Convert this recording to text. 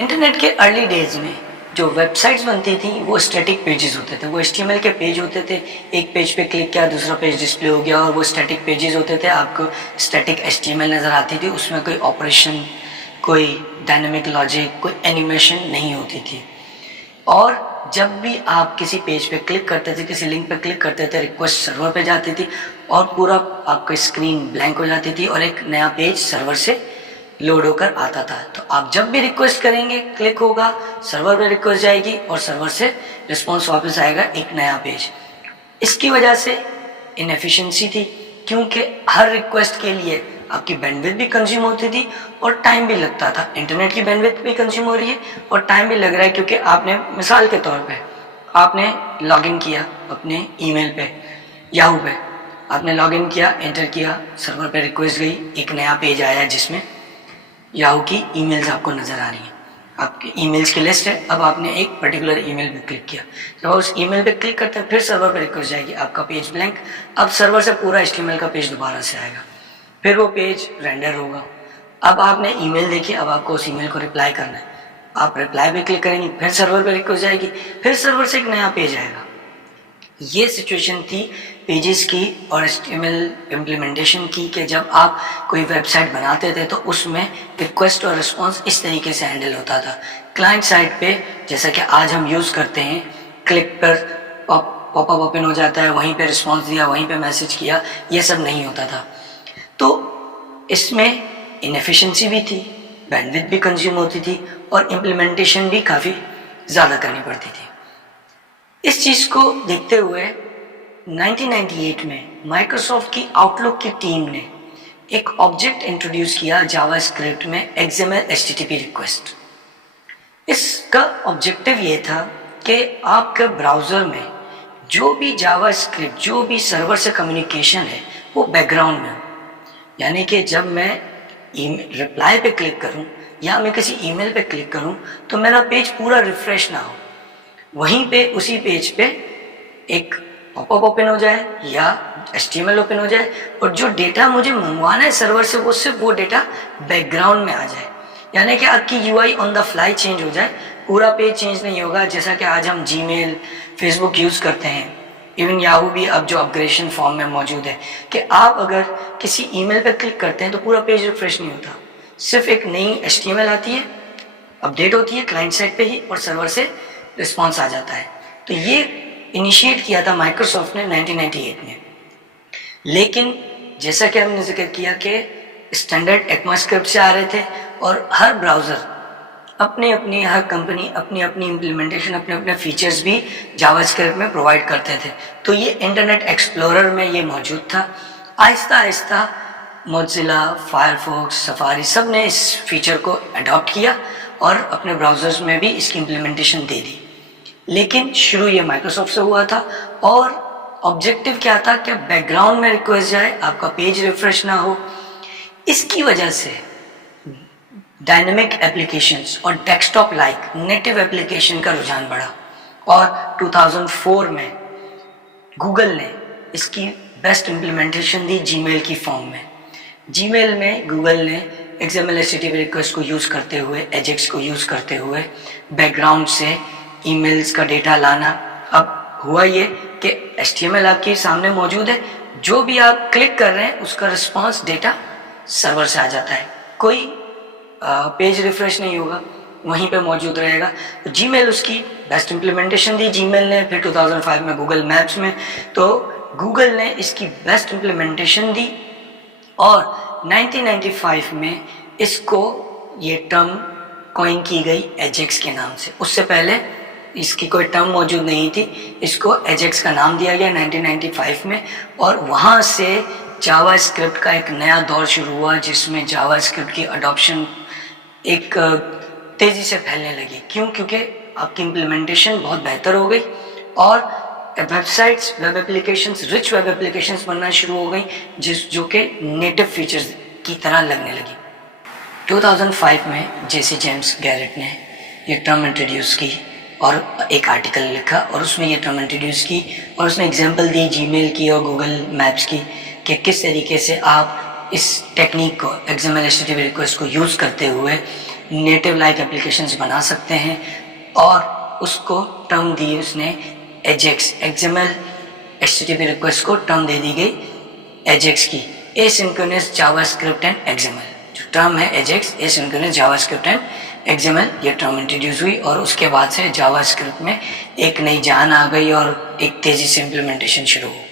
Internet के early days में जो वेबसाइट्स बनती थी वो स्टैटिक पेजेस होते थे, वो HTML के पेज होते थे। एक पेज पे क्लिक किया, दूसरा पेज डिस्प्ले हो गया, और वो स्टैटिक पेजेस होते थे। आपको स्टैटिक HTML नज़र आती थी, उसमें कोई ऑपरेशन, कोई डायनेमिक लॉजिक, कोई एनिमेशन नहीं होती थी। और जब भी आप किसी पेज पे क्लिक करते थे, किसी लिंक पे क्लिक करते थे, रिक्वेस्ट सर्वर पे जाती थी और पूरा आपका स्क्रीन ब्लैंक हो जाती थी और एक नया पेज सर्वर से लोड होकर आता था। तो आप जब भी रिक्वेस्ट करेंगे, क्लिक होगा, सर्वर पे रिक्वेस्ट जाएगी और सर्वर से रिस्पॉन्स वापस आएगा, एक नया पेज। इसकी वजह से इनएफिशिएंसी थी, क्योंकि हर रिक्वेस्ट के लिए आपकी बैंडविड्थ भी कंज्यूम होती थी और टाइम भी लगता था। इंटरनेट की बैंडविड्थ भी कंज्यूम हो रही है और टाइम भी लग रहा है, क्योंकि आपने मिसाल के तौर पे आपने लॉगिन किया अपने ईमेल पे, याहू पे आपने लॉगिन किया, एंटर किया, सर्वर पे रिक्वेस्ट गई, एक नया पेज आया जिसमें याहू की ईमेल्स आपको नज़र आ रही हैं, आपके ईमेल्स की लिस्ट है। अब आपने एक पर्टिकुलर ईमेल पे क्लिक किया, जब उस ईमेल पे क्लिक करते हैं फिर सर्वर पे रिक्वेस्ट जाएगी, आपका पेज ब्लैंक। अब सर्वर से पूरा HTML का पेज दोबारा से आएगा, फिर वो पेज रेंडर होगा। अब आपने ईमेल देखी, अब आपको उस ईमेल को रिप्लाई करना है, आप रिप्लाई पे क्लिक करेंगे, फिर सर्वर पे रिक्वेस्ट जाएगी, फिर सर्वर से एक नया पेज आएगा। ये सिचुएशन थी पेजेस की और HTML इम्प्लीमेंटेशन की, कि जब आप कोई वेबसाइट बनाते थे तो उसमें रिक्वेस्ट और रिस्पॉन्स इस तरीके से हैंडल होता था। क्लाइंट साइड पे जैसा कि आज हम यूज़ करते हैं, क्लिक पर पॉपअप ओपन हो जाता है, वहीं पे रिस्पॉन्स दिया, वहीं पे मैसेज किया, ये सब नहीं होता था। तो इसमें इनएफिशिएंसी भी थी, बैंडविड्थ भी कंज्यूम होती थी और इम्प्लीमेंटेशन भी काफ़ी ज़्यादा करनी पड़ती थी। इस चीज़ को देखते हुए 1998 में माइक्रोसॉफ्ट की आउटलुक की टीम ने एक ऑब्जेक्ट इंट्रोड्यूस किया जावास्क्रिप्ट में, XML HTTP रिक्वेस्ट। इसका ऑब्जेक्टिव ये था कि आपके ब्राउज़र में जो भी जावास्क्रिप्ट, जो भी सर्वर से कम्युनिकेशन है, वो बैकग्राउंड में हो। यानी कि जब मैं रिप्लाई पे क्लिक करूं या मैं किसी ईमेल पे क्लिक करूं तो मेरा पेज पूरा रिफ्रेश ना हो, वहीं पे उसी पेज पे एक पॉपअप ओपन हो जाए या HTML ओपन हो जाए और जो डेटा मुझे मंगवाना है सर्वर से, वो सिर्फ वो डेटा बैकग्राउंड में आ जाए। यानी कि आपकी UI on the fly change हो जाए, पूरा पेज चेंज नहीं होगा। जैसा कि आज हम Gmail, Facebook यूज़ करते हैं, इवन याहू भी अब जो अपग्रेडेशन फॉर्म में मौजूद है, कि आप अगर किसी ईमेल पर क्लिक करते हैं तो पूरा पेज रिफ्रेश नहीं होता, सिर्फ एक नई HTML आती है, अपडेट होती है क्लाइंट साइड पे ही और सर्वर से रिस्पॉन्स आ जाता है। तो ये इनिशिएट किया था माइक्रोसॉफ्ट ने 1998 में। लेकिन जैसा कि हमने जिक्र किया कि स्टैंडर्ड ECMAScript से आ रहे थे और हर ब्राउज़र अपनी हर कंपनी अपनी अपनी इम्प्लीमेंटेशन, अपने अपने फीचर्स भी जावास्क्रिप्ट में प्रोवाइड करते थे। तो ये इंटरनेट एक्सप्लोरर में ये मौजूद था। Aahista Aahista Mozilla, Firefox, safari सब ने इस फीचर को अडॉप्ट किया और अपने ब्राउज़र्स में भी इसकी इम्प्लीमेंटेशन दे दी। लेकिन शुरू ये माइक्रोसॉफ्ट से हुआ था और ऑब्जेक्टिव क्या था कि बैकग्राउंड में रिक्वेस्ट जाए, आपका पेज रिफ्रेश ना हो। इसकी वजह से डायनेमिक एप्लीकेशंस और डेस्कटॉप लाइक नेटिव एप्लीकेशन का रुझान बढ़ा और 2004 में गूगल ने इसकी बेस्ट इम्प्लीमेंटेशन दी जीमेल की फॉर्म में। जीमेल में गूगल ने XML HTTP रिक्वेस्ट को यूज़ करते हुए, एजेक्स को यूज़ करते हुए बैकग्राउंड से ईमेल्स का डेटा लाना। अब हुआ ये कि HTML आपके सामने मौजूद है, जो भी आप क्लिक कर रहे हैं उसका रिस्पॉन्स डेटा सर्वर से आ जाता है, कोई पेज रिफ्रेश नहीं होगा, वहीं पे मौजूद रहेगा। तो जीमेल उसकी बेस्ट इम्प्लीमेंटेशन दी जीमेल ने, फिर 2005 में गूगल मैप्स में तो गूगल ने इसकी बेस्ट इम्प्लीमेंटेशन दी और 1995 में इसको ये टर्म कॉइन की गई एजेक्स के नाम से। उससे पहले इसकी कोई टर्म मौजूद नहीं थी, इसको एजेक्स का नाम दिया गया 1995 में और वहाँ से जावास्क्रिप्ट का एक नया दौर शुरू हुआ, जिसमें जावास्क्रिप्ट की अडॉप्शन एक तेज़ी से फैलने लगी। क्यों? क्योंकि आपकी इम्प्लीमेंटेशन बहुत बेहतर हो गई और websites, web applications, rich web applications बनना शुरू हो गई, जो कि नेटिव फीचर्स की तरह लगने लगी। 2005 में जेसी जेम्स गैरेट ने ये टर्म इंट्रोड्यूस की और एक आर्टिकल लिखा और उसमें ये टर्म इंट्रोड्यूस की और उसने एग्जांपल दी जीमेल की और गूगल मैप्स की कि किस तरीके से आप इस टेक्निक को, XML HTTP रिक्वेस्ट को यूज़ करते हुए नेटिव लाइक एप्लीकेशंस बना सकते हैं। और उसको टर्म दी उसने एजेक्स, XML HTTP रिक्वेस्ट को टर्म दे दी गई एजेक्स की, एसिंक्रोनस जावास्क्रिप्ट एंड XML। जो टर्म है Ajax, asynchronous JavaScript and XML, ये टर्म इंट्रोड्यूस हुई और उसके बाद से जावास्क्रिप्ट में एक नई जान आ गई और एक तेज़ी से इम्प्लीमेंटेशन शुरू हो।